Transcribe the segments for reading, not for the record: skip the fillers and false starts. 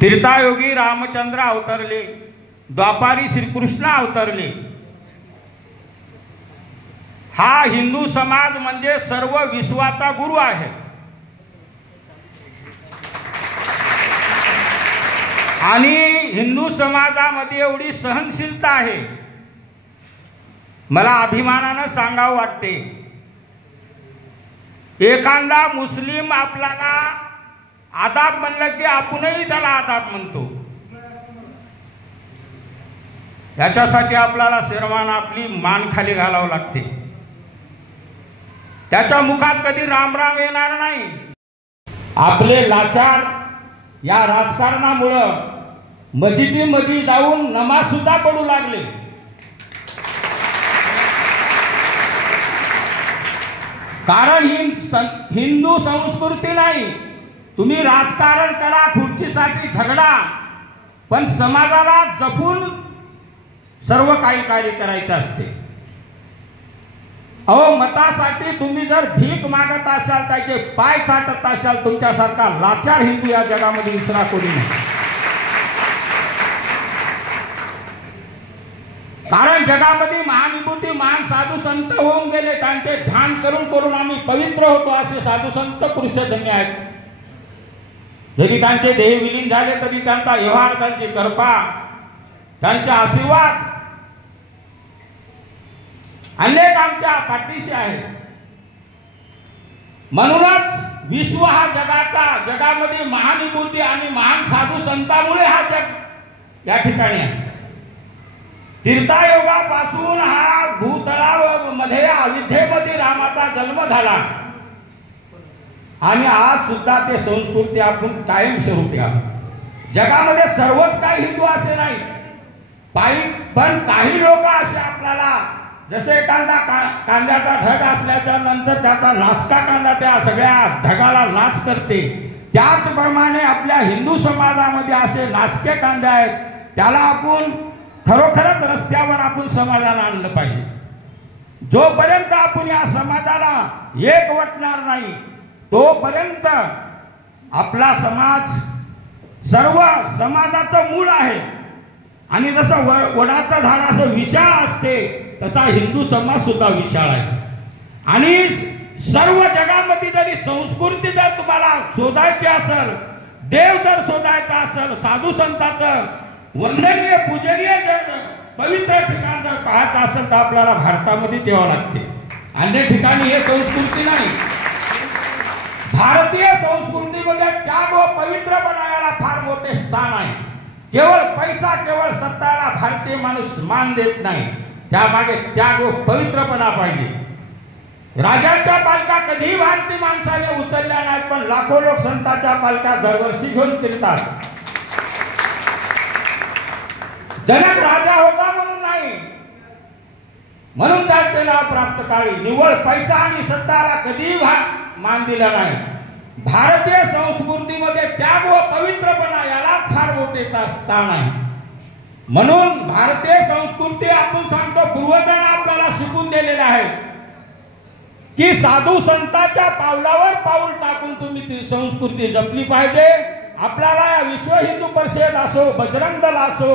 त्रेतायुगी रामचंद्र अवतरले, द्वापारी श्रीकृष्ण अवतरले। हा हिंदू समाज म्हणजे सर्व विश्वाचा गुरु आहे। आणि हिंदू समाजामध्ये एवढी सहनशीलता आहे, मला अभिमानानं सांगावं वाटते। एखादा मुस्लिम आपल्याला आदाब म्हणलं की आपणही त्याला आदाब म्हणतो। याच्यासाठी आपल्याला शर्मानं आपली मान खाली घालावं लागते। त्याच्या मुखात कधी रामराम येणार नाही। आपले लाचार या राजकारणामुळं मस्जिदीमध्ये जाऊन नमाज सुद्धा पडू लागले। कारण ही हिंदू संस्कृती नाही। तुम्ही राजकारण करा, खुर्चीसाठी झगडा, पण समाजाला जपून सर्व काही कार्य करायचे असते। अहो, मतासाठी तुम्ही जर भीक मागत असाल, त्याचे पाय चाटत असाल, तुमच्यासारखा लाचार हिंदू या जगामध्ये दुसरा कोणी नाही। कारण जगामध्ये महाविभूती महान साधू संत होऊन गेले, त्यांचे ध्यान करून करून आम्ही पवित्र होतो असे साधू संत पुरुषधन्य आहेत। जरी त्यांचे देह विलीन झाले तरी त्यांचा व्यवहार, त्यांची कृपा, त्यांचे आशीर्वाद अनेक आमच्या पाठीशी आहे। म्हणूनच विश्व हा जगामध्ये महाविभूती आणि महान साधू संतांमुळे हा जग या ठिकाणी आहे। तीर्थायोगापासून हा भूतलामध्ये अयोध्येमध्ये रामाचा जन्म झाला आणि आज सुद्धा ते संस्कृती आपण कायमस्वरूपी आहोत। जगामध्ये सर्वच काही हिंदू असे नाही, पण काही लोक असे आपल्याला, जसे एखादा कांद्याचा ढग असल्याच्या नंतर त्याचा नासका कांदा त्या सगळ्या ढगाला नाश करते, त्याचप्रमाणे आपल्या हिंदू समाजामध्ये असे नासके कांदे आहेत। त्याला आपण खरोखरच रस्त्यावर आपण समाजाला आणलं पाहिजे। जोपर्यंत आपण या समाजाला एकवटणार नाही, तोपर्यंत आपला समाज सर्व समाजाचं मूळ आहे। आणि जसं वडाचं झाड असं विशाळ असते, तसा हिंदू समाज सुद्धा विशाळ आहे। आणि सर्व जगामध्ये जरी संस्कृती जर तुम्हाला शोधायची असेल, देव जर शोधायचा असेल, साधू संतांचं वंदनीय पूजनीय जर पवित्र ठिकाण जर पाहायचं असेल, तर आपल्याला भारतामध्ये यावं लागते। अन्य ठिकाणी हे संस्कृती नाही। भारतीय संस्कृतीमध्ये त्याग व पवित्र बनायला फार मोठे स्थान आहे। केवळ पैसा, केवळ सत्ताला भारतीय माणूस मान देत नाही, त्यामागे त्याग व पवित्रपणा पाहिजे। राजांच्या पालख्या कधीही भारतीय माणसाने उचलल्या नाहीत, पण लाखो लोक संतांच्या पालख्या दरवर्षी घेऊन फिरतात। जनक राजा होता म्हणून नाही, म्हणून त्याचे नाव प्राप्त काळी। निव्वळ पैसा आणि सत्ताला कधीही मान दिला नाही। भारतीय संस्कृतीमध्ये त्याग व पवित्रपणा याला फार मोठे स्थान आहे। म्हणून भारतीय संस्कृती आपण सांगतो, पूर्वजांनी आपल्याला शिकून दिलेले आहे की साधू संतांच्या पावलावर पाऊल टाकून तुम्ही ती संस्कृती जपली पाहिजे। आपल्याला या विश्व हिंदू परिषद असो, बजरंग दल असो,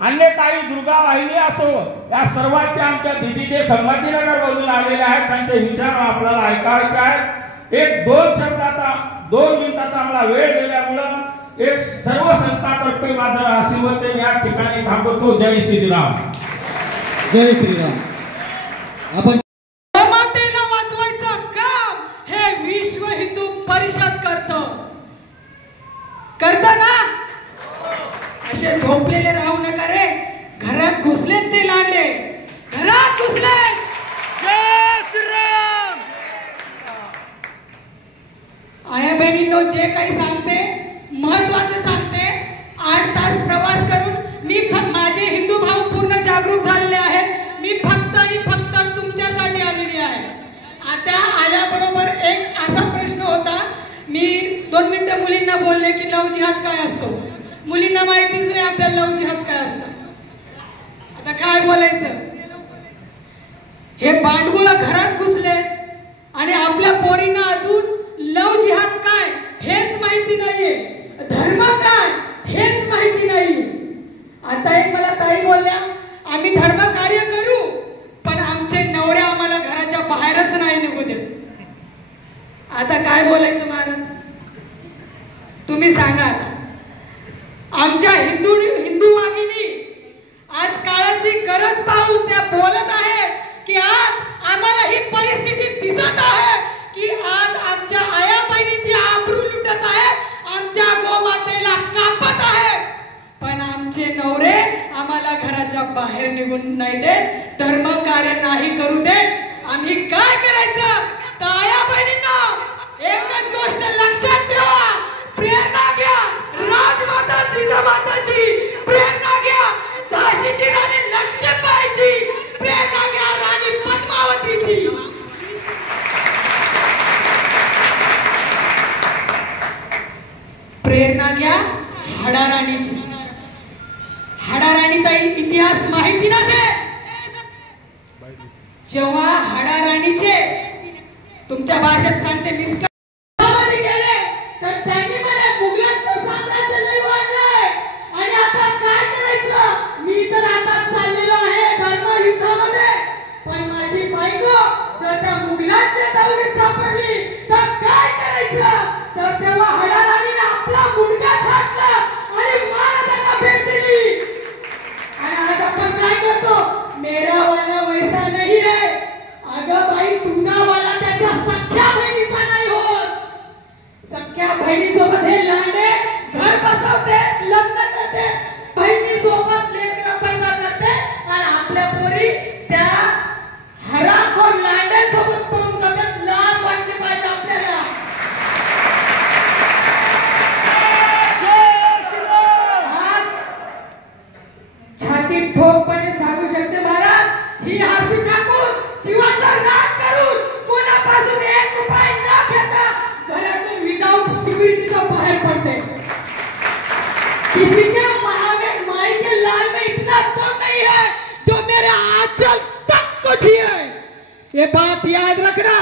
अन्य काही दुर्गा वाहिनी असो, या सर्वांचे आमच्या दिदी जे संभाजीनगर मधून आलेले आहेत, त्यांचे विचार आपल्याला ऐकायचे आहेत। एक 2 मिनिटाचा आम्हाला वेळ दिल्यामुळं एक सर्व संतांतर्फे माझा आशीर्वाद या ठिकाणी थांबवतो। जय श्रीराम, जय श्रीराम। आपण मातेला वाचवायचं काम हे विश्व हिंदू परिषद करत ना। असे झोपलेले राहू नका रे, घरात घुसलेत ते लांडे, घरात घुसले। जय श्रीराम। आया बहिणींनो, जे काही सांगते महत्वाचं सांगते। 8 तास प्रवास करून माझे हिंदू भाऊ पूर्ण जागरूक झालेले आहेत। मी फक्त आणि फक्त तुमच्यासाठी आलेली आहे। आता आल्याबरोबर एक असा प्रश्न होता, मी 2 मिनिटं मुलींना बोलले की लव जिहाद काय असतो। मुलींना माहितीच नाही आपल्याला लव जिहाद काय असतं। आता काय बोलायचं, हे बांडगुळ घरात घुसले आणि आपल्या पोरींना अजून लव जिहाद काय हेच माहिती नाहीये, धर्म काय हे ताई बोलल्या आम्ही धर्म कार्य करू, पण आमचे नवरे आम्हाला घराच्या बाहेरच नाही निघू देत. आता काय बोलायचं महाराज, तुम्ही सांगा. आता आमच्या हिंदू वाहिनी आज काळाची गरज पाहून त्या बोलत आहेत की आज आम्हाला ही परिस्थिती दिसत आहे की आज आमच्या आया बहिणीची आबरू लुटत आहे, आमच्या गोमातेला कापत आहे, पण आमचे नवरे आम्हाला घराच्या बाहेर निघून नाही देत, धर्म कार्य नाही करू देत. आम्ही काय करायचं? तर आया बहिणींना एकच गोष्ट लक्षात ठेवा, प्रेरणा घ्या राजमाता जिजामाताची, प्रेरणा घ्या झाशीची राणी लक्ष्मीबाईची, प्रेरणा घ्या राणी पद्मावतीची. प्रेरणा घ्या हाडाराणीची. हाडाराणी ताई इतिहास माहिती नसेल, जेव्हा हाडाराणीचे तुमच्या भाषेत सांगते मिस्टर गेले तर त्यांनी म्हणे मुघलांचं साम्राज्य लई वाढलंय आणि आता काय करायचं, मी तर आता चाललेलो आहे धर्म युद्धामध्ये, पण माझी बायको जर त्या मुघलांच्या तावडीत सापडली तर काय करायचं. तर तेव्हा हाडाराणीने आपला मुंडका छाटला आणि महाराजांना भेट दिली. आणि आज आपण काय करतो, मेरा वाला वैसा नाही है. अगं बाई, तुझा वाला त्याच्या सख्या बहिणीचा नाही होत. सख्या बहिणीसोबत हे लांडे घर बसवते, लग्न करते, बहिणीसोबत लेकरं पैदा करते आणि आपल्या पोरी त्या हरामखोर लांड्यांसोबत पळून जातात. लाज वाटली पाहिजे आपल्याला. आज छाती ठोकपणे सांगू शकते महाराज, ही हसू टाकून जीवाचा राग करून कोणापासून 1 रुपया न घेता घरातून विदाउट सिक्युरिटीचा बाहेर पडते. किसी के माई के लाल में इतना दम नहीं है जो मेरे आंचल तक को छुए. ये बात याद रखना.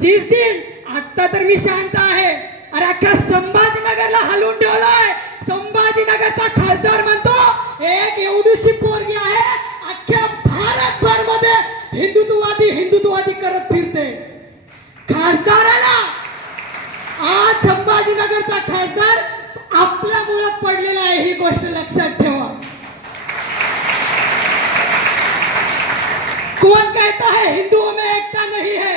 जिस दिन आता तर मी शांत आहे, अरे अख्ख्या संभाजीनगरला हलवून ठेवलाय. संभाजीनगरचा खासदार म्हणतो एक एवढीशी पोरगी आहे अख्ख्या भारतभर मध्ये हिंदुत्ववादी करत फिरते. खासदाराला आज संभाजीनगरचा खासदार आपल्यामुळे पडलेला आहे, ही गोष्ट लक्षात ठेवा. कौन कहता है हिंदुओं में एकता नहीं है?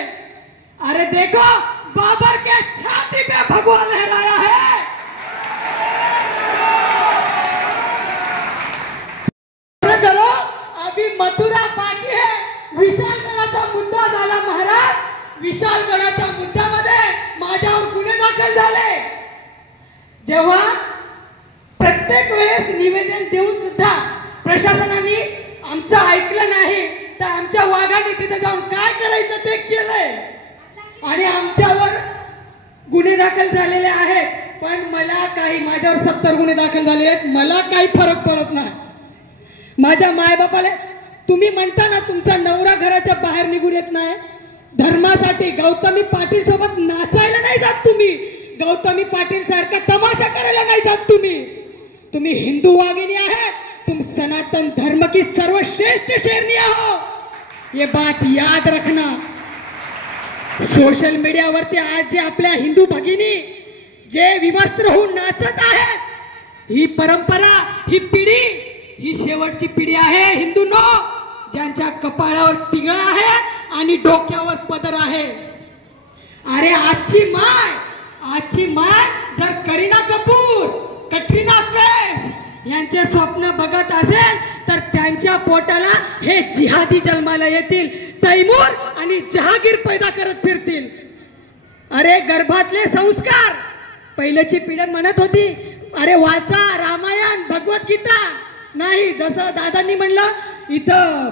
अरे देखो बाबर के छाती पे भगवा लहराया है. करो अभी मथुरा बाकी है. विशालगडाचा मुद्दा झाला महाराज. विशालगडाच्या मुद्द्यामध्ये माझ्यावर गुन्हे दाखल झाले. जेव्हा प्रत्येक वेळेस निवेदन देऊन सुद्धा प्रशासनाने आमचं ऐकलं नाही, तर आमच्या वाघाने तिथे जाऊन काय करायचं ते केलंय आणि आमच्यावर गुन्हे दाखल झालेले आहेत. पण मला काही, माझ्यावर 70 गुन्हे दाखल झालेले आहेत, मला काही फरक पडत नाही. माझ्या मायबापाला तुम्ही म्हणता ना तुमचा नवरा घराच्या बाहेर निघून येत नाही, धर्मासाठी गौतमी पाटील सोबत नाचायला नाही जात तुम्ही, गौतमी पाटील सारखा तमाशा करायला नाही जात तुम्ही हिंदू वागिनी आहे, तुम सनातन धर्म की सर्वश्रेष्ठ शेरनिया हो. ये बात याद रखना. सोशल मीडियावरती आज जे आपल्या हिंदू भगिनी जे विवस्त्र होऊन नाचत आहेत, ही परंपरा, ही पिढी, ही शेवटची पिढी आहे हिंदूंनो, ज्यांच्या कपाळावर टिंगळ आहे आणि डोक्यावर पदर आहे. अरे आजची माय जर करीना कपूर, कटरीना कैफ यांचे स्वप्न बघत असेल तर त्यांच्या पोटाला हे जिहादी जन्माला येतील, तैमूर आणि जहागीर पैदा करत फिरतील. अरे गर्भातले संस्कार, पहिल्याची पिढी म्हणत होती अरे वाचा रामायण भगवद्गीता, नाही जसं दादांनी म्हणलं इथं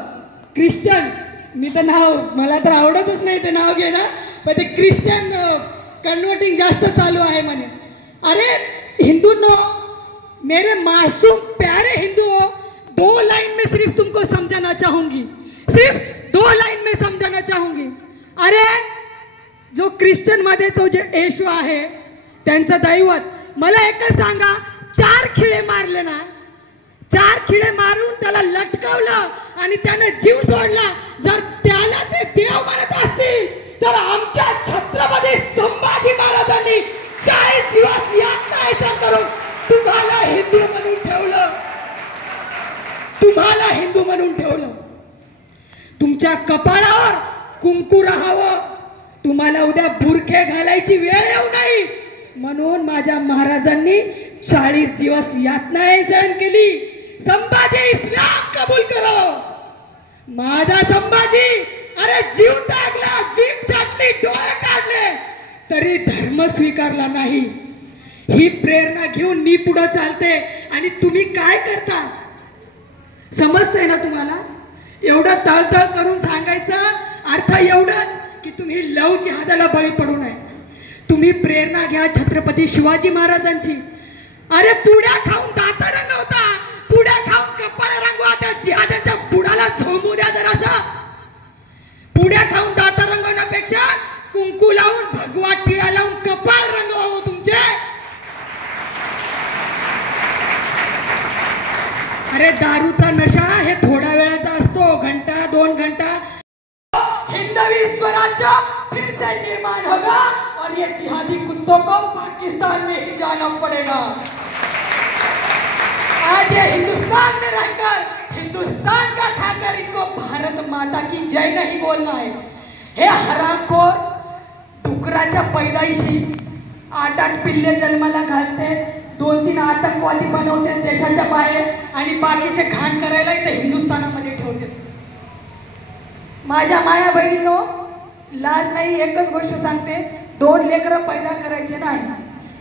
ख्रिश्चन, मी तर नाव मला तर आवडतच नाही ते नाव घेणं, पण ते ख्रिश्चन कन्वर्टिंग जास्त चालू आहे म्हणे. अरे हिंदूंनो, मेरे मासूम प्यारे हिंदुओं, 2 लाइन में सिर्फ तुमको समझाना चाहूंगी, सिर्फ 2 लाइन में समझाना चाहूंगी. अरे जो ख्रिश्चन मध्ये तो जे येशू आहे त्यांचं दैवत, मला एकच सांगा, 4 खिळे मारले ना, 4 खिळे मारून त्याला लटकवलं आणि त्यानं जीव सोडला. जर त्याला ते देव मानत असतील तर आमच्या छत्रपती संभाजी महाराजांनी 40 दिवस यातना करून तुम्हाला हिंदू म्हणून ठेवलं. तुम्हाला हिंदू म्हणून ठेवलं. तुमच्या कपाळावर कुंकू राहावं, तुम्हाला उद्या बुरखे घालायची वेळ येऊ नये म्हणून माझ्या महाराजांनी 40 दिवस यातना सहन केली. संभाजी इस्लाम कबूल करो. माझा संभाजी अरे जीव टाकला, जीव चाटली, डोळे काढले तरी धर्म स्वीकारला नाही. ही प्रेरणा घेऊन मी पुढे चालते आणि तुम्ही काय करता समजतंय ना तुम्हाला? एवढं तळतळ करून सांगायचं अर्थ एवढंच की तुम्ही लव जिहादाला बळी पडू नये. तुम्ही प्रेरणा घ्या छत्रपती शिवाजी महाराजांची. अरे पुड्या खाऊन दात रंगवता, पुड्या खाऊन कपाळ रंगवा, त्या जिहादाच्या बुडाला झोंबू द्या जरासा. पुड्या खाऊन दात रंगवण्यापेक्षा कुंकू लावून भगवा टिळा लावून कपाळ रंगवावं तुमचे. अरे दारूचा नशा हे थोड्या वेळाचा असतो, घंटा 2 घंटा. हिंदवी स्वराज्य फिर से निर्माण होगा और ये जिहादी कुत्तों को पाकिस्तान में ही जाना पड़ेगा. आज ये हिंदुस्तान में रहकर हिंदुस्तान का खाकर इनको भारत माता की जय नहीं बोलना है. हे हरामखोर डुकराच्या पैदाइशी 8-8 पिल्ले जन्माला घालते, 2-3 आतंकवादी बनवते देशाच्या बाहेर आणि बाकीचे घाण करायला इथे हिंदुस्थानामध्ये ठेवते. माझ्या माया बहिणींनो, लाज नाही, एकच गोष्ट सांगते, 2 लेकरं पैदा करायचे नाही.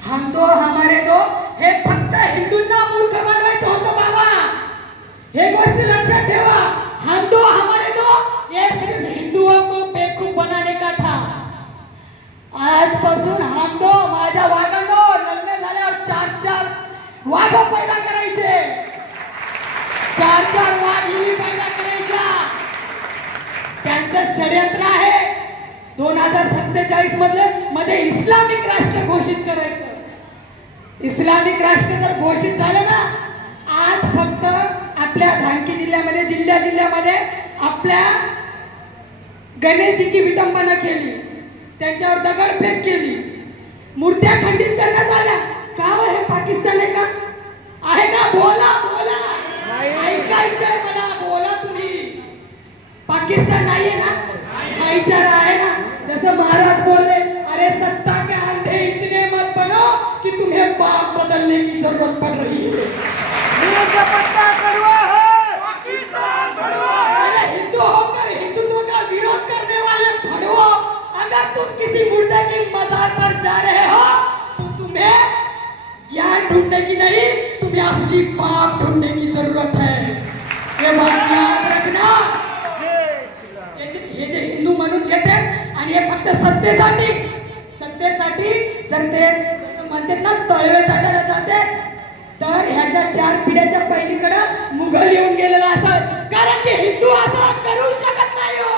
हम दो हमारे दो हे फक्त हिंदूंना मूर्ख बनवायचं होतं बाबा. हे गोष्ट लक्षात ठेवा. हम दो हमारे दो ये सिर्फ हिंदुओं को बेवकूफ बनाने का था. आजपासून हम दो माझ्या वाघांनो लग्न झाल्यावर 4-4 वाघ पैदा करायचे, 4-4 वाघिणी पैदा करायच्या. त्यांचं षडयंत्र आहे 2047 मध्ये इस्लामिक राष्ट्र घोषित करायचं. इस्लामिक राष्ट्र जर घोषित झालं ना, आज फक्त आपल्या धानकी जिल्ह्यामध्ये जिल्ह्यामध्ये आपल्या गणेशजीची विटंबना केली, त्यांच्यावर दगडफेक केली, मूर्त्या खंडित करण्यात आल्या. का हे पाकिस्तान आहे का? आहे का? बोला बोला, ऐकायचंय मला, बोला तुम्ही. पाकिस्तान नाहीये ना? हा विचार आहे ना? जसं महाराज बोलले, अरे सत्ता के अंधे इतने मत बनो कि तुम्हें बाप बदलने की जरूरत पड़ रही है. अरे हिंदू होकर हिंदुत्व का विरोध करने वाले भड़ुओ, अगर तुम किसी मुर्दे की मजार पर जा रहे हो तो तुम्हें ज्ञान ढूंढने की नहीं, तुम्हें असली बाप ढूंढने की जरूरत है. ये बात याद रखना. हे जे हिंदू म्हणून घेते आणि हे फक्त सत्तेसाठी जर ते म्हणतात ना तळवे चाटायला जाते, तर ह्याच्या 4 पिढ्याच्या पहिलीकडे मुघल येऊन गेलेला असत. कारण की हिंदू असं करू शकत नाही हो.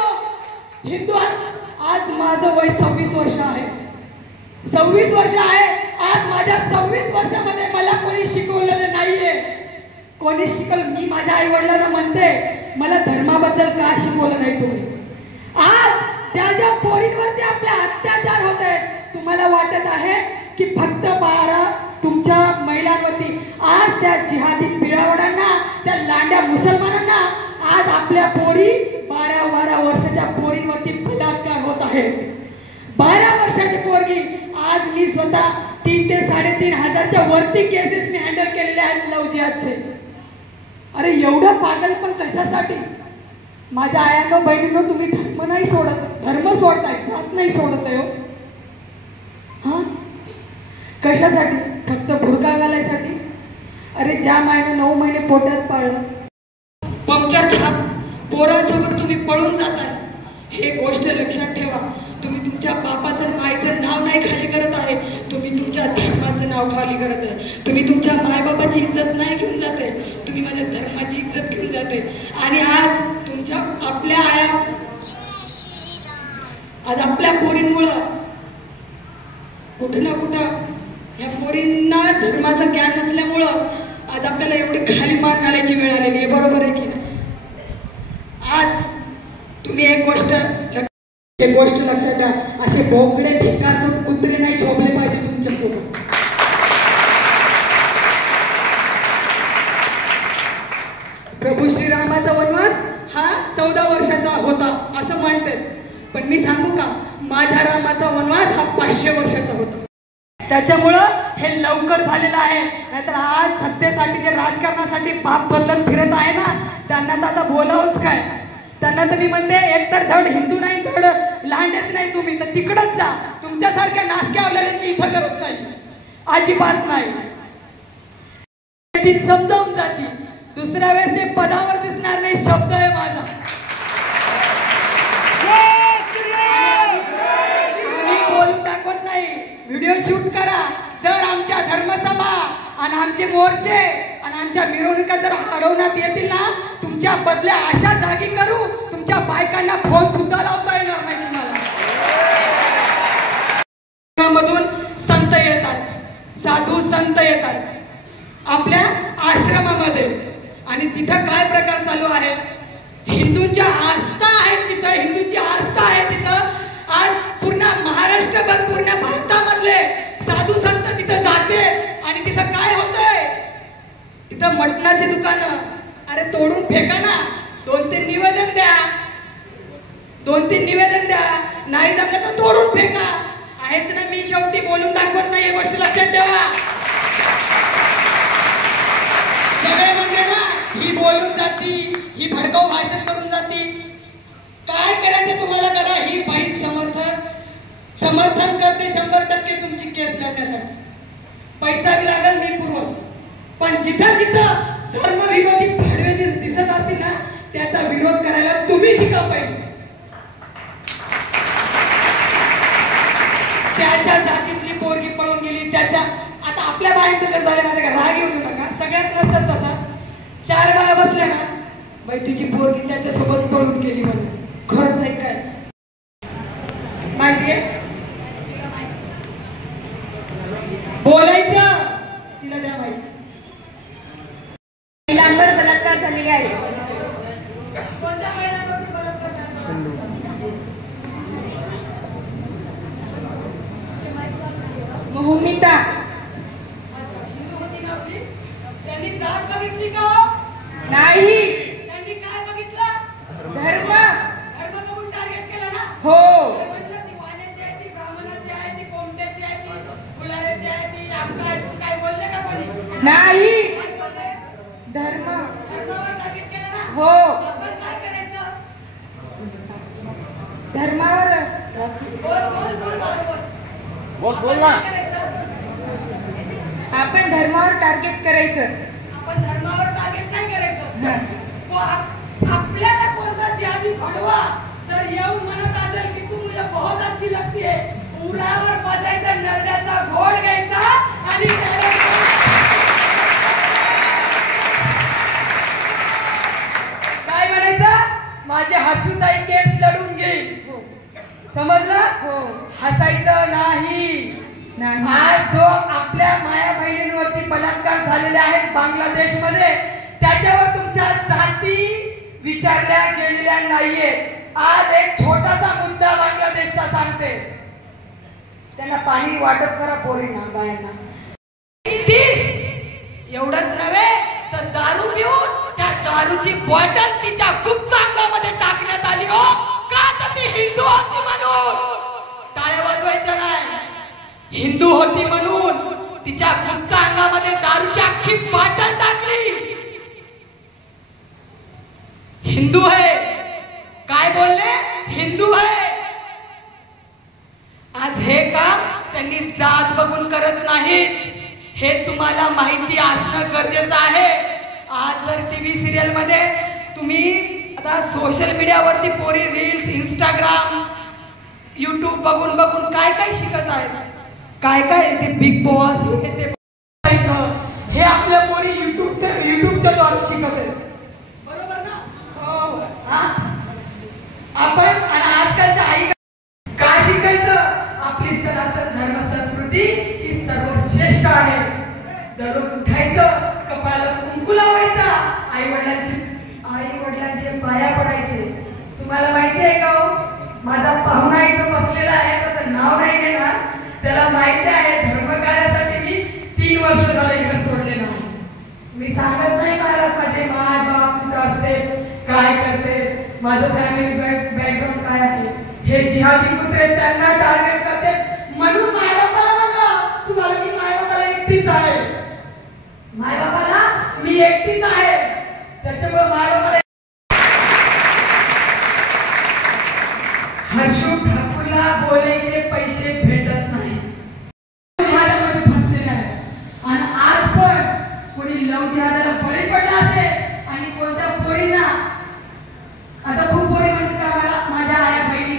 हिंदू आज माझं वय 26 वर्ष आहे. 26 वर्ष आहे. आज माझ्या 26 वर्षामध्ये मला कोणी शिकवलेलं नाहीये. कोणी शिकवलं? मी माझ्या आई वडिलांना म्हणते, मला धर्माबद्दल का शिकवलं नाही तुम्ही? आज ज्या पोरींवरती आपले अत्याचार होत आहेत, तुम्हाला वाटत आहे की फक्त 12 तुमच्या महिलांवरती, आज त्या जिहादी पिळावडांना, त्या लांड्या मुसलमानांना, आज आपल्या पोरी 12 वर्षाच्या पोरींवरती बलात्कार होत आहे. 12 वर्षाची पोरगी. आज मी स्वतः 3 ते 3.5 हजारच्या वरती केसेस मी हँडल केलेले आहेत लव जिहादचे. अरे एवढं पागल पण कशासाठी? माझ्या आयांनो बहिणींनो, तुम्ही धर्म नाही सोडत, धर्म सोडताय, जात नाही सोडत आहे हो. हा कशासाठी? फक्त भुरका घालायसाठी? अरे ज्या मायने 9 महिने पोटात पाळलं, पंक्चर छाप पोरांसोबत तुम्ही पळून जाताय, हे गोष्ट लक्षात ठेवा. तुम्ही तुमच्या बापाचं मायचं नाव नाही खाली करत आहे, तुम्ही तुमच्या धर्माचं नाव खाली करत आहे. तुम्ही तुमच्या मायबापाची इज्जत नाही घेऊन जाते, तुम्ही माझ्या धर्माची इज्जत घेऊन जाते. आणि आज तुमच्या आपल्या आया, आज आपल्या पोरींमुळं कुठं ना कुठं ह्या पोरींना धर्माचं ज्ञान नसल्यामुळं आज आपल्याला एवढी खाली मान घालायची वेळ आलेली आहे, बरोबर आहे की नाही? आज तुम्ही एक गोष्ट लक्षात द्या, असे बोकडे भिकारचोट कुत्रे नाही शोभले पाहिजे तुमच्या सोबत. प्रभू श्रीरामाचा वनवास हा 14 वर्षाचा होता असं म्हणतात, पण मी सांगू का, माझ्या रामाचा वनवास हा 500 वर्षाचा होता. त्याच्यामुळं हे लवकर झालेलं आहे. नाहीतर आज सत्तेसाठी जे राजकारणासाठी बाप बदलत फिरत आहे ना, त्यांना तर आता बोलावंच काय. त्यांना तर मी म्हणते, एकतर धड हिंदू नाही, धड लांडेच नाही, तुम्ही तर तिकडच जा. तुमच्यासारख्या नासक्या आवल्याची इथं गरज नाही, अजिबात नाही. समजावून जाती, दुसऱ्या वेळेस ते पदावर दिसणार नाही, शब्द आहे माझा. आम्ही बोलून दाखवत नाही, व्हिडिओ शूट करा. जर आमच्या धर्मसभा आणि आमचे मोर्चे आणि आमच्या मिरवणुका जर अडवण्यात येतील ना, तुमच्या बदल्या अशा जागी करू, तुमच्या बायकांना फोन सुद्धा लावता येणार नाही तुम्हाला. मधून संत येतात, साधू संत येतात आपल्या आश्रमामध्ये, आणि तिथं काय प्रकार चालू आहे, हिंदूंच्या आस्था आहेत तिथं, हिंदूंची आस्था आहे तिथं. आज पूर्ण महाराष्ट्रभर, पूर्ण भारतामधले साधू संत तिथं जाते, आणि तिथं काय होतंय, तिथं मटणाची दुकानं, अरे तोडून फेका ना, 2-3 निवेदन द्या, 2-3 निवेदन द्या, नाही जमलं तर तोडून फेका. आहेच ना, मी शेवटी बोलून दाखवत नाही, हे गोष्ट लक्षात ठेवा. सगळे म्हणजे ना, ही बोलून जाती, ही भडकाऊ भाषण करून जाती. काय करायचं तुम्हाला करा, ही बाई समर्थन करते 100% तुमची केस लढण्यासाठी. पैसा बी लागेल, मी पुरवत, पण जिथं जिथं धर्मविरोधी भाडवे दिसत असतील ना, त्याचा विरोध करायला तुम्ही शिका पाहिजे. त्याच्या जातीतली पोरगी पळून गेली, त्याच्या, आता आपल्या बाईंचं कसं झालं माहिती का, राग येऊ देऊ नका, सगळ्यात नसतात तसा. 4 बाया बसल्या ना, बाई तिची पोरगी त्याच्यासोबत पळून गेली म्हणून, खरंच आहे काय माहितीये, बोलायचं तिला द्या माहिती. महिलांवर बलात्कार झालेले आहे. कोणत्या महिलांवर बलात्कार झाला? मोहमिता त्यांनी जात बघितली का? नाही. त्यांनी काय बघितलं? धर्म. धर्म बघून टार्गेट केलं ना? हो. म्हटलं ती वाण्याची आहे, ती ब्राह्मणाची आहे, ती कोमट्याची आहे, ती फुलाऱ्याची आहे, ती आमका काय बोलले का कोणी? नाही. काय बोलले? धर्म. धर्मावर टार्गेट केलं ना? हो. आपण काय करायचं? धर्मावर. बोल ना. आपण धर्मावर टार्गेट करायचं. आपण धर्मावर टार्गेट नाही करायचं. आपल्याला कोणता जिहादी भडवा जर येऊन म्हणत असेल की तू मुझे बहुत अच्छी लगती है, उरावर बसायचा, नरड्याचा घोड घ्यायचा आणि काय म्हणायचं, माझे हसूताई केस लढून घेईल. समजलं? हो. हसायचं नाही. आज जो आपल्या माया बहिणींवरती बलात्कार झालेले आहेत बांगलादेशमध्ये, त्याच्यावर तुमच्या जाती विचारल्या गेलेल्या नाहीये. आज एक छोटासा मुद्दा बांगलादेशचा सांगते, त्यांना पाणी वाटप करा पोरींना, बायांना. 30 एवढंच नव्हे तर दारू पिऊन त्या दारूची बॉटल तिच्या गुप्त अंगामध्ये टाकण्यात आली. हो का? तर ती हिंदू होती म्हणून. टाळ्या वाजवायच्या नाही. हिंदू होती म्हणून तिच्या गुप्त अंगामध्ये दारूची अख्खी बॉटल टाकली. हिंदू है, काय बोलले? हिंदू है. आज हे काम त्यांनी जात बघून करत नाहीत, हे तुम्हाला माहिती असणं गरजेचं आहे. आज जर टीव्ही सिरियल मध्ये तुम्ही आता सोशल मीडियावरती पोरी रील्स, इंस्टाग्राम, युट्यूब बघून बघून काय काय शिकत आहेत, काय काय ते बिग बॉस हे आपल्या पोरी युट्यूबच्या द्वारे शिकत आहेत. बरोबर ना? हो. आपण आणि आजकालच्या आई काय शिकायचं? आपली सनातन धर्म संस्कृती ही सर्वश्रेष्ठ आहे. दररोज उठायचं, कपाळाला कुंकू लावायचा, आई वडिलांचे पाया पडायचे. तुम्हाला माहिती आहे का हो, माझा पाहुणा इथं बसलेला आहे, त्याचं नाव नाही घेणार, त्याला माहिती आहे धर्मकार्यासाठी मी 3 वर्ष झाले घर सोडले नाही. मी सांगत नाही महाराज माझे माय बाप कुठं असते, काय करते, माझं फॅमिली बॅकग्राऊंड काय आहे. हे जिहादी कुत्रे त्यांना टार्गेट करते, म्हणून मायबापाला म्हणलं तुम्हाला मी मायबापाला एकटीच आहे, मायबापाला मी एकटीच आहे. त्याच्यामुळे मायबापाला हर्षू ठाकूरला बोलायचे पैसे भेटत नाही, जिहादामध्ये फसलेला आहे. आणि आज पण कोणी लव जिहादाला बळी पडला असेल आणि कोणत्या पोरींना, आता खूप पोरी म्हणतात का मला माझ्या आया बहिणी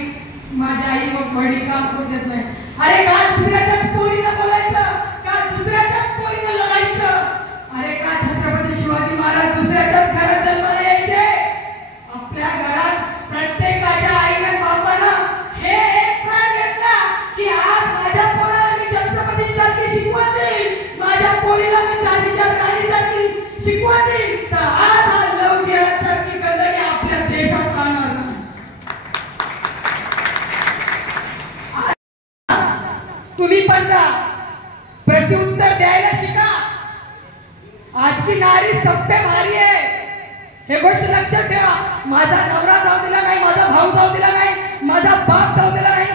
माझ्या आई व वडील काम करू देत नाही. अरे का दुसऱ्याच्याच पोरीला बोलायचं, का दुसऱ्याच्याच पोरीला लढायचं. अरे का छत्रपती शिवाजी महाराज दुसऱ्याच्याच घरात जन्माला यायचे. आपल्या घरात प्रत्येकाच्या आईने बापानं हे एक प्राण घेतला की आज माझ्या पोराला मी छत्रपतींसारखी शिकवण देईल, माझ्या पोरीला मी झाशीच्या राणीसारखी शिकवण देईल, तर आज हा लव जिहाद सारखी कंदणी आपल्या देशात राहणार नाही. तुम्ही पण का प्रत्युत्तर द्यायला शिका. आज की नारी सब पे भारी है, हे गोष्ट लक्षात ठेवा. माझा नवरा जाऊ दिला नाही, माझा भाऊ जाऊ दिला नाही, माझा बाप जाऊ दिला नाही,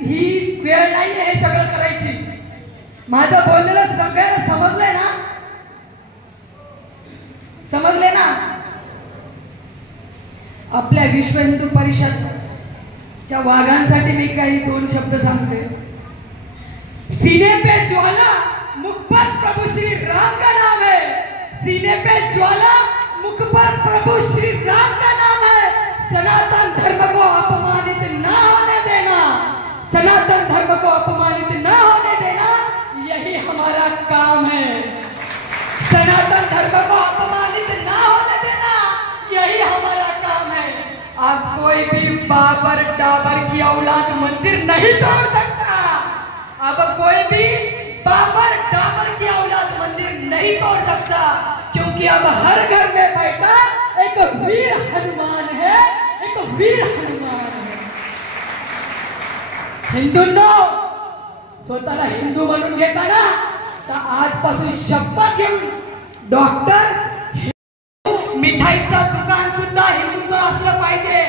ही वेळ नाही हे सगळं करायची. माझं बोललेलं सगळ्यांना समजलंय ना, समजले ना. आपल्या विश्व हिंदू परिषदच्या वाघांसाठी मी काही 2 शब्द सांगते. सीने पे ज्वाला मुख पर प्रभु श्री राम का नाम है, सीने पे ज्वाला मुख पर प्रभु श्री राम का नाम है. सनातन धर्म को अपमानित न होने देना, सनातन धर्म को अपमानित न होने देना, यही हमारा काम है. सनातन धर्म को अपमानित न होने देना, यही हमारा काम है. अब कोई भी बाबर डाबर की औलाद मंदिर नहीं तोड़ सकता. अब कोई भी बाबर डाबर की औलाद मंदिर नहीं तोड़ सकता, क्योंकि अब हर घर में बैठा एक वीर हनुमान है, एक वीर हनुमान है. हिंदूंनो, स्वतःला हिंदू म्हणून घेताना तर आजपासून शपथ घेऊन डॉक्टर मिठाईचं दुकान सुद्धा हिंदूचं असलं पाहिजे.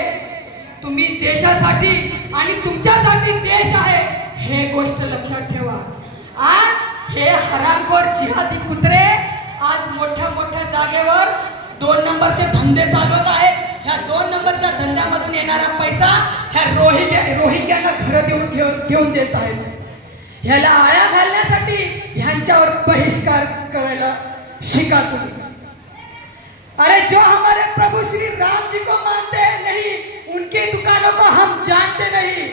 तुम्ही देशासाठी आणि तुमच्यासाठी देश आहे हे गोष्ट लक्षात ठेवा. आज हे हरामखोर जिहादी कुत्रे आज मोठ्या मोठ्या जागेवर 2 नंबरचे धंदे चालवत आहेत. ह्या 2 नंबरच्या धंद्यामधून येणारा पैसा ह्या रोहिंग्यांना घरं देऊन देत आहेत. ह्याला आळा घालण्यासाठी ह्यांच्यावर बहिष्कार करायला शिका तुम्ही. अरे जो हमारे प्रभु श्री राम जी को मानते नहीं, उनके दुकानों को हम जानते नहीं.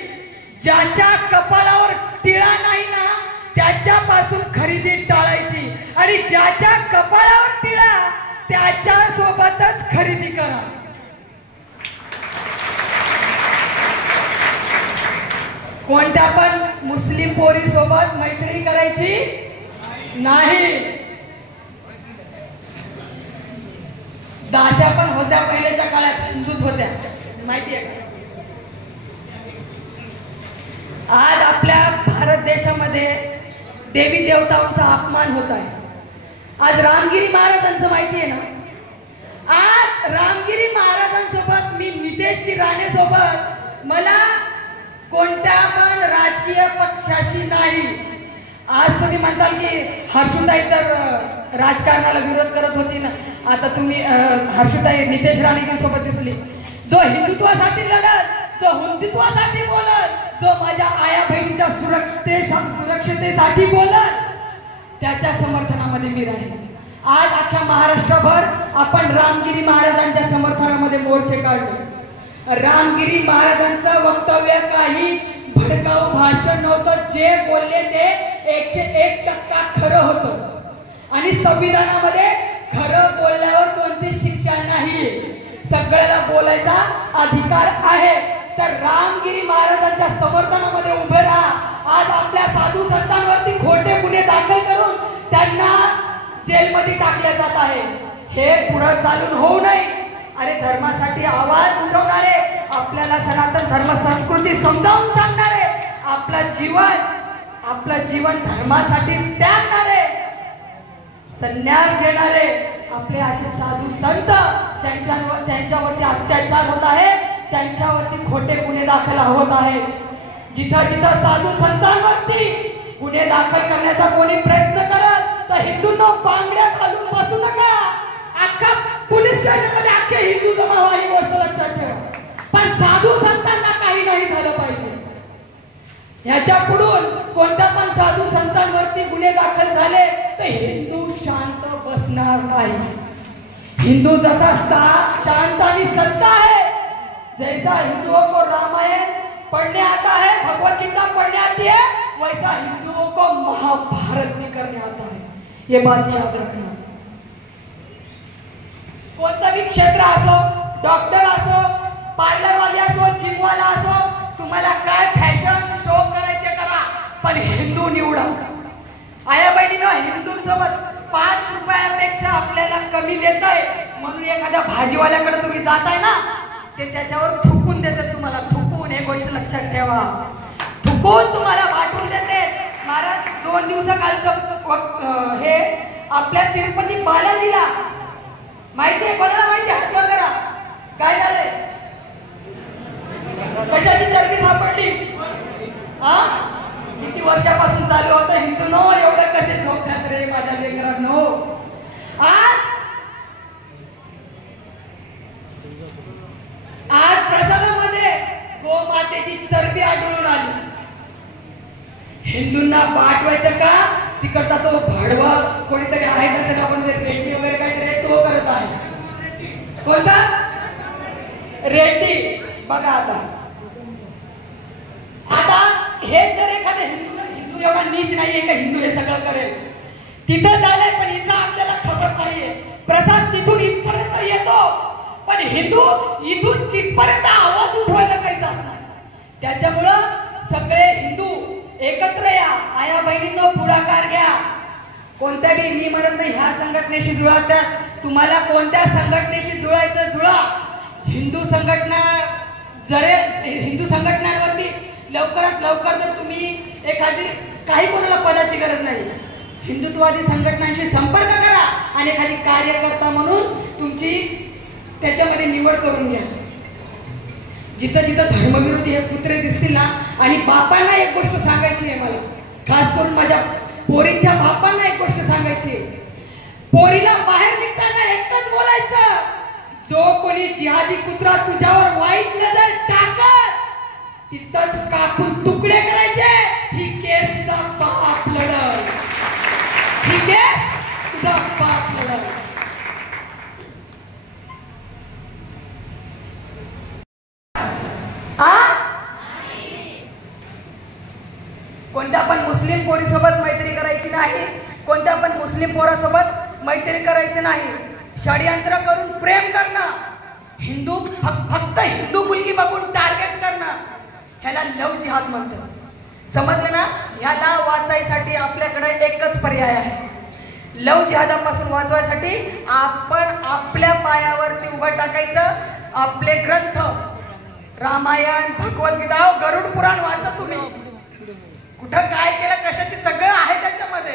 ज्याच्या कपाळावर टिळा नाही ना त्याच्यापासून खरेदी टाळायची, आणि ज्याच्या कपाळावर टिळा त्याच्या सोबतच खरेदी करा. कोणत्या पण मुस्लिम पोरी सोबत मैत्री करायची नाही. दास्या पण होत्या पहिल्याच्या काळात, हिंदूच होत्या, माहिती आहे का. आज आपल्या भारत देशामध्ये देवी देवतांचा अपमान होत आहे. आज रामगिरी महाराजांचं माहिती आहे ना, आज रामगिरी महाराजांसोबत मी नितेशजी राणे सोबत मला कोणत्या पण राजकीय पक्षाशी नाही. आज तुम्ही म्हणताल की हर्षुताई तर राजकारणाला विरोध करत होती ना, आता तुम्ही हर्षुताई नितेश राणेजी सोबत दिसली. जो हिंदुत्वासाठी लढत, जो हिंदुत्वासाठी बोलत, जो माझ्या आया बहिणीच्या सुरक्षतेसाठी बोलत, त्याच्या समर्थनामध्ये मी राहील. आज अख्ख्या महाराष्ट्रभर आपण रामगिरी महाराजांच्या समर्थनामध्ये मोर्चे काढले. रामगिरी महाराजांचं वक्तव्य काही भडकाऊ भाषण नव्हतं. जे बोलले ते 101% खरं होतं. आणि संविधानामध्ये खरं बोलल्यावर कोणती शिक्षा नाही, सगळ्याला बोलायचा अधिकार आहे. तर रामगिरी महाराजांच्या समर्थनामध्ये उभे राहा. आज आपल्या साधू संतांवरती खोटे गुन्हे दाखल करून त्यांना जेलमध्ये टाकले जात आहे. हे पुढे चालून होऊ नये. अरे धर्मासाठी आवाज उठवणारे, आपल्याला सनातन धर्म संस्कृती समजावून सांगणारे, आपलं जीवन धर्मासाठी त्यागणारे, संन्यास देणारे आपले असे साधू संत, त्यांच्यावरती अत्याचार होत आहे, त्यांच्यावरती खोटे गुन्हे दाखल होत आहेत. जिथं जिथं साधू संतांवरती गुन्हे दाखल करण्याचा कोणी प्रयत्न करत तर हिंदूंना बांगड्या घालून बसू नका. अख्खा पोलीस स्टेशन मध्ये अख्खे हिंदू जमा व्हा, ही गोष्ट लक्षात ठेवा. पण साधू संतांना काही नाही झालं पाहिजे. ह्याच्या पुढून कोणत्या पण साधू संतांवरती गुन्हे दाखल झाले तर हिंदू शांत बसणार नाही. हिंदू जसा शांत आणि संत है, जैसा हिंदुओं को रामायण पढ़ने आता है, भगवत गीता पढ़ने आती है, वैसा हिंदुओं को महाभारत भी करने आता है. ये बात याद रखना. कोणतं भी क्षेत्र असो, डॉक्टर असो, पार्लरवाले असो, जिमवाला असो, तुम्हाला काय फॅशन शो करायचे करा, पण हिंदू निवडा. आया बहिणीनो, हिंदूंसोबत 5 रुपयापेक्षा आपल्याला कमी देताय म्हणून एखाद्या भाजीवाल्याकडे तुम्ही जाताय ना, ते त्याच्यावर थुकून देतात तुम्हाला, थुकून. हे गोष्ट लक्षात ठेवा, थुकून तुम्हाला वाटून देते. महाराज 2 दिवसाखालचं हे आपल्या तिरुपती बालाजीला माहिती आहे, कोणाला माहिती आहे? हात वर करा. काय झालंय? कशाची चरबी सापडली? किती वर्षापासून चालू होतं हिंदूनो, एवढं कसे झोपण्यात रे माझ्या लेकरांनो. आज प्रसादामध्ये गोमातेची चरबी आढळून आली. हिंदूंना पाठवायचं का? तिकडचा तो भाडवा कोणीतरी आहे ना, त्याला आपण रेड्डी वगैरे काहीतरी तो करत आहे. कोणता रेड्डी? बघा आता हे जर एखाद्या हिंदू एवढा नीच नाहीये का हिंदू हे सगळं करेल. तिथं झालंय, पण इथं आपल्याला खबर नाहीये. प्रसाद तिथून इथपर्यंत येतो, पण हिंदू इथून तिथपर्यंत आवाज उठवायला काही जात नाही. त्याच्यामुळं सगळे हिंदू एकत्र या. आया बहिणींनो, पुढाकार घ्या. कोणत्या बी, मी म्हणत नाही ह्या संघटनेशी जुळा, त्या तुम्हाला कोणत्या संघटनेशी जुळायचं जुळा. हिंदू संघटनांवरती लवकरात लवकर जर तुम्ही एखादी, काही कोणाला पदाची गरज नाही, हिंदुत्ववादी संघटनांशी संपर्क करा आणि एखादी कार्यकर्ता म्हणून तुमची त्याच्यामध्ये निवड करून घ्या. जिथं जिथं धर्मविरोधी हे कुत्रे दिसतील ना, आणि बापांना एक गोष्ट सांगायची आहे मला, खास करून माझ्या पोरींच्या बापांना एक गोष्ट सांगायची आहे. पोरीला बाहेर निघताना एकच बोलायचं, जो कोणी जिहादी कुत्रा तुझ्यावर वाईट नजर टाकत तिथंच कापून तुकडे करायचे. ही केस तुझा बाप लढल, ही केस तुझा बाप लढल. कोणत्या पण मुस्लिम पोरीसोबत मैत्री करायची नाही, कोणत्या पण मुस्लिम पोरासोबत मैत्री करायची नाही. षडयंत्र करून प्रेम करणं, हिंदू फक्त हिंदू मुलगी बघून टार्गेट करणं, ह्याला लव जिहाद म्हणतात. समजलं ना? ह्याला वाचायसाठी आपल्याकडे एकच पर्याय आहे. लव जिहादापासून वाचवायसाठी आपण आपल्या पायावरती उभं टाकायचं. आपले ग्रंथ रामायण, भगवद्गीता, गरुड पुराण वाचा तुम्ही. कुठं काय केलं, कशाची, सगळं आहे त्याच्यामध्ये.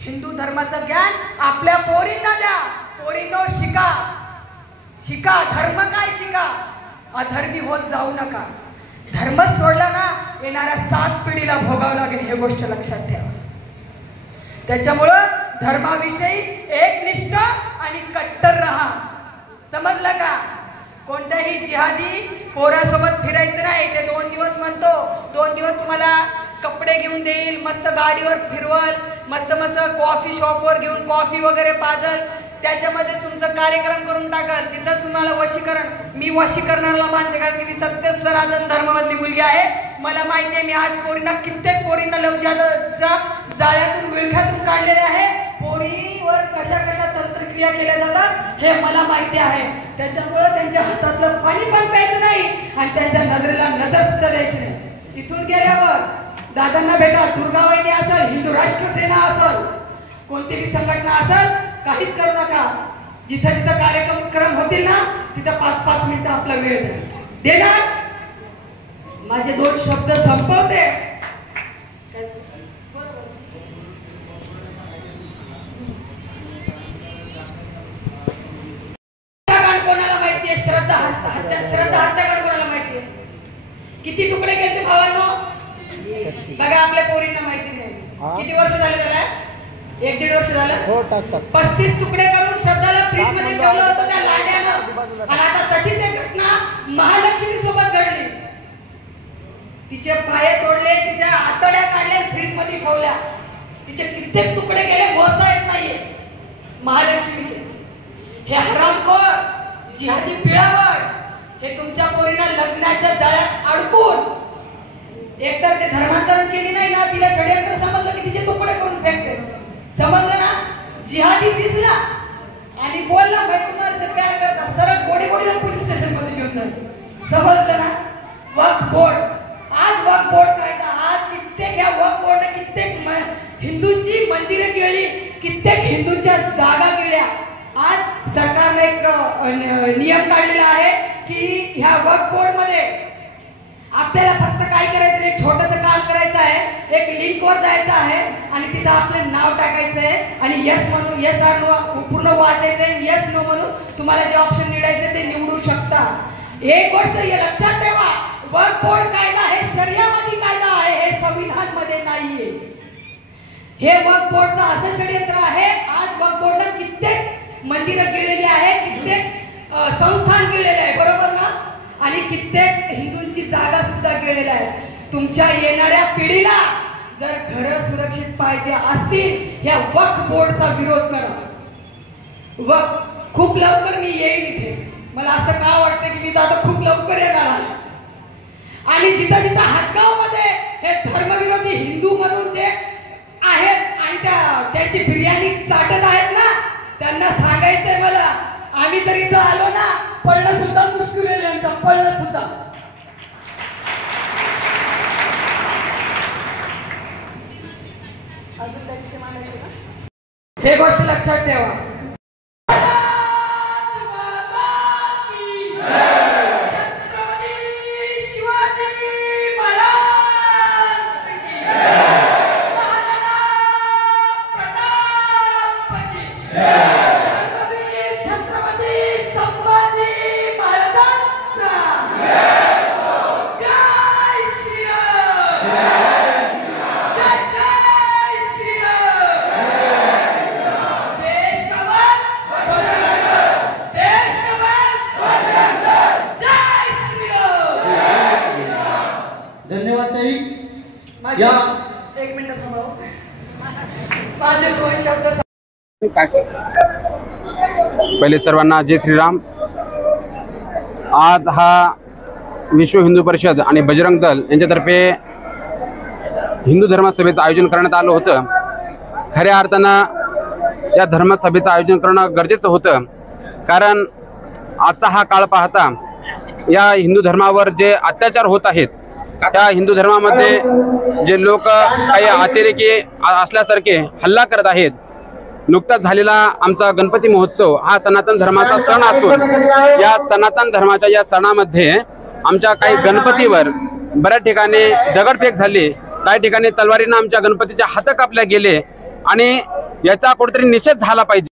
हिंदू धर्माचं ज्ञान आपल्या पोरींना द्या. पोरींनो, शिका शिका, धर्म काय शिका. अधर्मी होत जाऊ नका. धर्म सोडला ना, येणाऱ्या 7 पिढीला भोगावं लागेल. हे गोष्ट लक्षात ठेवा. त्याच्यामुळं धर्माविषयी एकनिष्ठ आणि कट्टर राहा. समजलं का? कोणत्याही जिहादी पोरासोबत फिरायचं नाही. ते 2 दिवस म्हणतो, 2 दिवस तुम्हाला कपडे घेऊन देईल, मस्त गाडीवर फिरवल, मस्त मस्त कॉफी शॉपवर घेऊन कॉफी वगैरे पाजल, त्याच्यामध्येच तुमचं कार्यक्रम करून टाकल. तिथंच तुम्हाला वशीकरण. मी वशीकरणाला मानते, कारण मी सत्य सनातन धर्मामधली मुलगी आहे. मला माहिती आहे, मी आज पोरींना, कित्येक पोरींना लव जिहादच्या जाळ्यातून, विळख्यातून काढलेले आहे. पोरीवर कशा कशा तंत्रक्रिया केल्या जातात हे मला माहिती आहे. त्याच्यामुळं त्यांच्या हातातलं पाणी पण प्यायचं नाही आणि त्यांच्या नजरेला नजर सुद्धा द्यायची नाही. इथून गेल्यावर दादांना भेटा, दुर्गावाहिनी असेल, हिंदू राष्ट्र सेना असेल, कोणती बी संघटना असेल काहीच करू नका. जिथं जिथं कार्यक्रम होतील ना तिथं 5-5 मिनिटं आपला वेळ देणार. माझे 2 शब्द संपवते. कोणाला माहितीये? श्रद्धा हत्याकांड कोणाला माहितीये? किती तुकडे केले भावांनो? बघा आपल्या पोरींना माहिती नाही. किती वर्ष झाले त्याला? 1-1.5 वर्ष झालं. 35 तुकडे करून श्रद्धाला फ्रीज मध्ये ठेवलं होतं त्या लांड्यानं. आणि आता तशीच एक घटना महालक्ष्मी सोबत घडली. तिचे पाय तोडले, तिच्या आतड्या काढल्या, फ्रीज मध्ये ठेवल्या. तिचे कित्येक तुकडे केले, मोजता येत नाहीये महालक्ष्मीचे. हे हरामखोर जिहादी पिळावड हे तुमच्या पोरींना लग्नाच्या जाळ्यात अडकून एकतर ते धर्मांतरण केली नाही ना, तिला षडयंत्र समजलं की तिचे तुकडे करून फेकते. समजलं ना? जिहादी दिसला आणि बोलला भाई तुम्हाला से प्यार करता, सरळ गोडीला पोलीस स्टेशन मध्ये घेऊन जाईल. समजलं ना? वक्फ बोर्ड, आज वक्फ बोर्ड कायदा, आज कित्येक ह्या वक्फ बोर्डने कित्येक हिंदूंची मंदिरे गेली, कित्येक हिंदूंच्या जागा गेल्या. आज सरकारने एक नियम काढलेला आहे की ह्या वक्फ बोर्ड मध्ये आपल्याला फक्त काय करायचं, एक छोटंसं काम करायचं आहे. एक लिंकवर जायचं आहे आणि तिथं आपलं नाव टाकायचं आहे आणि यस म्हणून, यस आर नो पूर्ण वाचायचं आहे. यस नो म्हणून तुम्हाला जे ऑप्शन निवडायचं ते निवडू शकता. एक गोष्ट हे लक्षात ठेवा, वक्फ बोर्ड कायदा हे शरियामध्ये कायदा आहे, हे संविधान मध्ये नाहीये. हे वक्फ बोर्डचं असं षडयंत्र आहे. आज वक्फ बोर्डनं कित्येक मंदिरं केलेली आहे, कित्येक संस्थान केलेले आहे, बरोबर ना? आणि कित्येक हिंदूंची जागा सुद्धा केलेल्या आहे. तुमच्या येणाऱ्या पिढीला जर घर सुरक्षित पाहिजे असतील, ह्या वक्फ बोर्डचा विरोध करा. खूप लवकर मी येईल इथे. मला असं का वाटतं की मी तर आता खूप लवकर येणार आहे. आणि जिथं जिथं हातगाव मध्ये हे धर्मविरोधी हिंदू म्हणून जे आहेत आणि त्यांची बिर्याणी चाटत आहेत ना, त्यांना सांगायचंय मला, आम्ही जर इथं आलो ना, पळणं सुद्धा मुश्किल आहे त्यांचं, पळणं सुद्धा. अजून त्यांची मानायची ना, हे गोष्ट लक्षात ठेवा. धन्यवाद ताई. एक मिनिट थांबव. माझे 2 शब्द काय पहिले सर्वांना जय श्रीराम. आज हा विश्व हिंदू परिषद आणि बजरंग दल यांच्यातर्फे हिंदू धर्मसभेचं आयोजन करण्यात आलं होतं. खऱ्या अर्थानं या धर्मसभेचं आयोजन करणं गरजेचं होतं, कारण आजचा हा काळ पाहता या हिंदू धर्मावर जे अत्याचार होत आहेत, त्या हिंदू धर्मामध्ये जे लोक काही अतिरेकी असल्यासारखे हल्ला करत आहेत. नुकताच झालेला आमचा गणपती महोत्सव हा सनातन धर्माचा सण असून या सनातन धर्माच्या या सणामध्ये आमच्या काही गणपतीवर बऱ्याच ठिकाणी दगडफेक झाली, काही ठिकाणी तलवारीनं आमच्या गणपतीचे हात कापले गेले आणि याचा कुठेतरी निषेध झाला पाहिजे.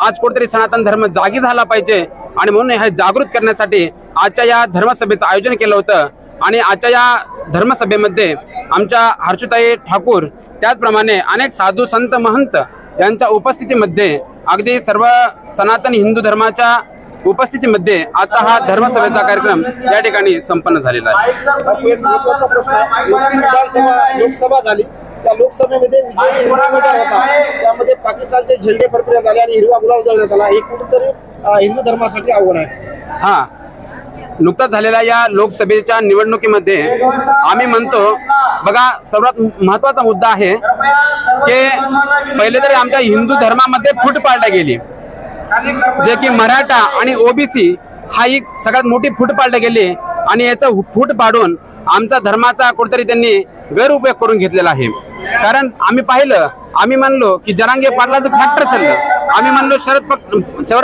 आज कुठेतरी सनातन धर्म जागी झाला पाहिजे आणि म्हणून हे जागृत करण्यासाठी आजच्या या धर्मसभेचं आयोजन केलं होतं. आणि आजच्या या धर्मसभेमध्ये आमच्या हर्षुताई ठाकूर, त्याचप्रमाणे अनेक साधू संत महंत यांच्या उपस्थितीमध्ये, अगदी सर्व सनातन हिंदू धर्माच्या उपस्थितीमध्ये आजचा हा धर्मसभेचा कार्यक्रम या ठिकाणी संपन्न झालेला आहे. लोकसभा झाली, त्या लोकसभेमध्ये विजय होता, त्यामध्ये पाकिस्तानचे झेंडे फडकण्यात आले आणि हिरवा गुलाल उधळण्यात आला. हे कुठेतरी हिंदू धर्मासाठी आव्हान आहे. हा, नुकताच झालेल्या या लोकसभेच्या निवडणुकीमध्ये आम्ही म्हणतो, बघा, सर्वात महत्वाचा मुद्दा आहे की पहिले तरी आमच्या हिंदू धर्मामध्ये फूट पाडली गेली, जे की मराठा आणि ओबीसी हा एक सगळ्यात मोठी फूट पाडली गेली आणि याचं फूट पाडून आमचा धर्माचा कुठेतरी त्यांनी गैरउपयोग करून घेतलेला आहे. कारण आम्ही पाहिलं आम्ही म्हणलो की जरांगे पाटलाचं फॅक्टर चाललं, आम्ही म्हणलो शरद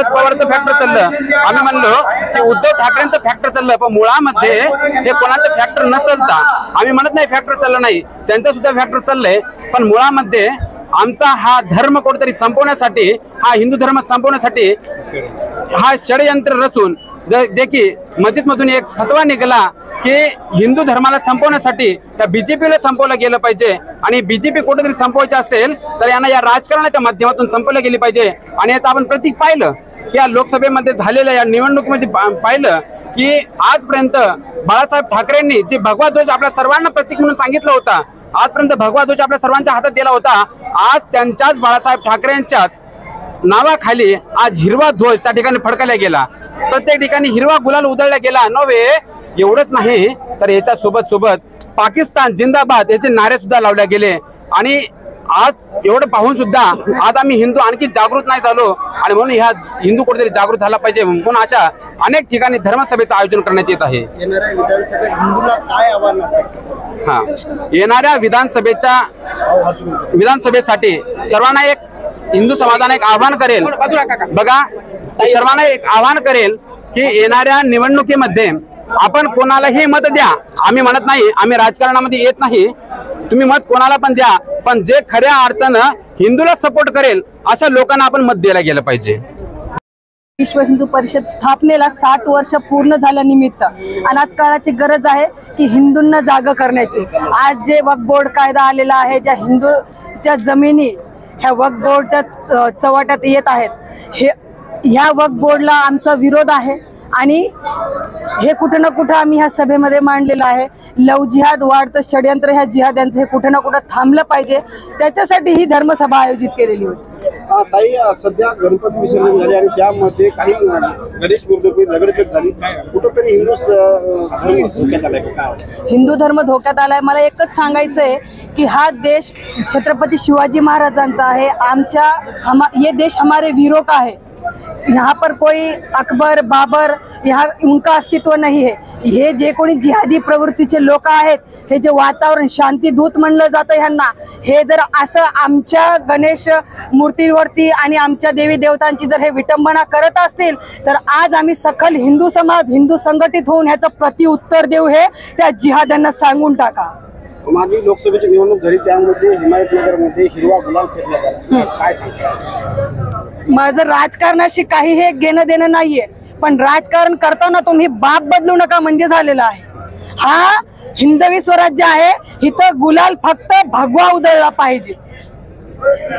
पवारचं फॅक्टर चाललं, आम्ही म्हणलो की उद्धव ठाकरेंचं फॅक्टर चाललं, पण मुळामध्ये हे कोणाचं फॅक्टर न चालता, आम्ही म्हणत नाही फॅक्टर चाललं नाही, त्यांचं सुद्धा फॅक्टर चाललंय, पण मुळामध्ये आमचा हा धर्म कुठेतरी संपवण्यासाठी, हा हिंदू धर्म संपवण्यासाठी हा षडयंत्र रचून जे की मस्जिदमधून एक फतवा निघाला की हिंदू धर्माला संपवण्यासाठी त्या बीजेपीला संपवलं गेलं पाहिजे, आणि बीजेपी कुठेतरी संपवायचं असेल तर यांना या राजकारणाच्या माध्यमातून संपवलं गेली पाहिजे. आणि याचं आपण प्रतीक पाहिलं की या लोकसभेमध्ये झालेल्या या निवडणुकीमध्ये पाहिलं की आजपर्यंत बाळासाहेब ठाकरेंनी जे भगवा ध्वज आपल्या सर्वांना प्रतीक म्हणून सांगितलं होता, आजपर्यंत भगवा ध्वज आपल्या सर्वांच्या हातात दिला होता, आज त्यांच्याच बाळासाहेब ठाकरेंच्याच नावाखाली आज हिरवा ध्वज त्या ठिकाणी फडकला गेला, प्रत्येक ठिकाणी हिरवा गुलाल उधळला गेला. नव्हे एवढंच नाही तर याच्या सोबत पाकिस्तान जिंदाबाद याचे नारे सुद्धा लावले गेले. आणि आज एवढं पाहून सुद्धा आज आम्ही हिंदू आणखी जागृत नाही झालो, आणि म्हणून ह्या हिंदू कुठेतरी जागृत झाला पाहिजे म्हणून अशा अनेक ठिकाणी धर्मसभेचं आयोजन करण्यात येत आहे. हा, येणाऱ्या विधानसभेसाठी सर्वांना एक हिंदू समाजाने एक आव्हान करेल, बघा सर्वांना एक आव्हान करेल की येणाऱ्या निवडणुकीमध्ये आपण कोणालाही मत द्या, आम्ही म्हणत नाही, आम्ही राजकारणामध्ये येत नाही, तुम्ही मत कोणाला पण द्या, पण जे खऱ्या अर्थानं हिंदूला सपोर्ट करेल अशा लोकांना आपण मत द्यायला गेलं पाहिजे. विश्व हिंदू परिषद स्थापनेला 60 वर्ष पूर्ण झाल्यानिमित्त आणि आज काळाची गरज आहे की हिंदूंना जागा करण्याची. आज जे वक्फ बोर्ड कायदा आलेला आहे, ज्या हिंदूच्या जमिनी ह्या वक्फ बोर्डच्या चव्हाट्यात येत आहेत, ह्या वक्फ बोर्डला आमचा विरोध आहे आणि हे कुठं ना कुठं आम्ही ह्या सभेमध्ये मांडलेलं आहे. लव जिहाद वाढतं षडयंत्र ह्या जिहाद्यांचं हे कुठं ना कुठं थांबलं पाहिजे, त्याच्यासाठी ही धर्मसभा आयोजित केलेली होती. ताई, सध्या गणपती विसर्जन झाले आणि त्यामध्ये काही गणेश मूर्ती दगडफेक झाली, कुठंतरी हिंदू धर्म धोक्यात आलाय. मला एकच सांगायचं आहे की हा देश छत्रपती शिवाजी महाराजांचा आहे, ये देश हमारे वीरों का है. यहाँ पर कोई अकबर बाबर यहाँ उनका अस्तित्व नहीं है. हे जे कोणी जिहादी प्रवृत्तीचे लोक आहेत, हे जे वातावरण शांतीदूत म्हणलं जातं ह्यांना, हे जर असं आमच्या गणेश मूर्तीवरती आणि आमच्या देवी देवतांची जर हे विटंबना करत असतील तर आज आम्ही सखल हिंदू समाज हिंदू संघटित होऊन ह्याचं प्रत्युत्तर देऊ, हे त्या जिहाद्यांना सांगून टाका. मागील लोकसभेची निवडणूक झाली त्यामध्ये हिमायतनगरमध्ये हिरवा गुलाल फेकण्यात आला, काय सांगता? माझं राजकारणाशी काही हे घेणं देणं नाहीये, पण राजकारण करताना तुम्ही बाप बदलू नका म्हणजे झालेलं आहे. हा हिंदवी स्वराज्य आहे, इथं गुलाल फक्त भगवा उधळला पाहिजे.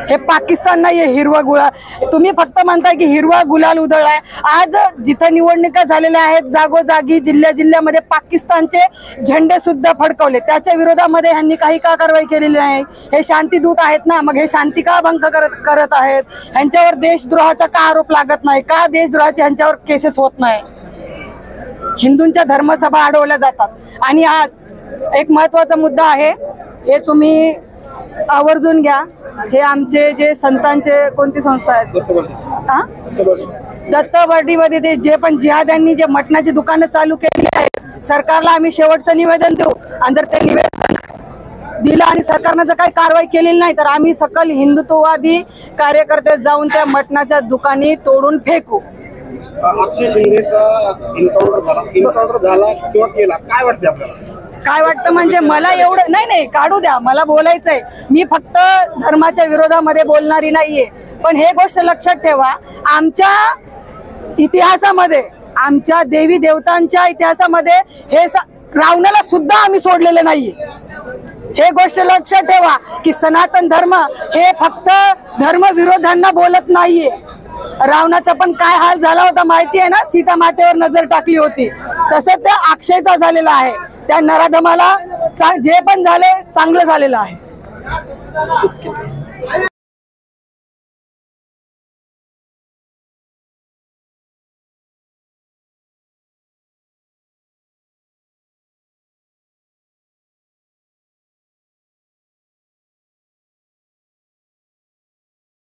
हे पाकिस्तान नाहीये हिरवा गुलाल. तुम्ही फक्त म्हणताय की हिरवा गुलाल उधळलाय. आज जिथं निवडणुका झालेल्या आहेत जागोजागी जिल्ह्यामध्ये पाकिस्तानचे झेंडे सुद्धा फडकवले, त्याच्या विरोधामध्ये ह्यांनी काही का कारवाई केलेली नाही? हे शांतीदूत आहेत ना, मग हे शांती का भंग करत आहेत? ह्यांच्यावर देशद्रोहाचा का आरोप लागत नाही? का देशद्रोहाचे ह्यांच्यावर केसेस होत नाही? हिंदूंच्या धर्मसभा अडवल्या जातात. आणि आज एक महत्वाचा मुद्दा आहे, हे तुम्ही आवर्जून घ्या. हे आमचे जे संतांचे कोणती संस्था आहेत, दत्तवाडीमध्ये ते जे पण जिहाद्यांनी जे मटणाची दुकानं चालू केली आहेत, सरकारला आम्ही शेवटचं निवेदन देऊ. आणि जर ते निवेदन दिलं आणि सरकारनं जर काही कारवाई केलेली नाही तर आम्ही सकल हिंदुत्ववादी कार्यकर्ते जाऊन त्या मटणाच्या दुकानी तोडून फेकू. अक्षय शिंदेचा इन्काउंटर झाला किंवा केला, काय वाटतं आपल्याला? काय वाटतं म्हणजे मला एवढं नाही काढू द्या, मला बोलायचंय. मी फक्त धर्माच्या विरोधामध्ये बोलणारी नाहीये, पण हे गोष्ट लक्षात ठेवा, आमच्या इतिहासामध्ये आमच्या देवी देवतांच्या इतिहासामध्ये हे रावणाला सुद्धा आम्ही सोडलेलं नाहीये. हे गोष्ट लक्षात ठेवा की सनातन धर्म हे फक्त धर्मविरोधांना बोलत नाहीये. रावणाचा पण काय हाल झाला होता माहिती आहे ना, सीता मातेवर नजर टाकली होती, तसं त्या अक्षयचा झालेला आहे. त्या नराधमाला जे पण झाले चांगलं झालेलं आहे.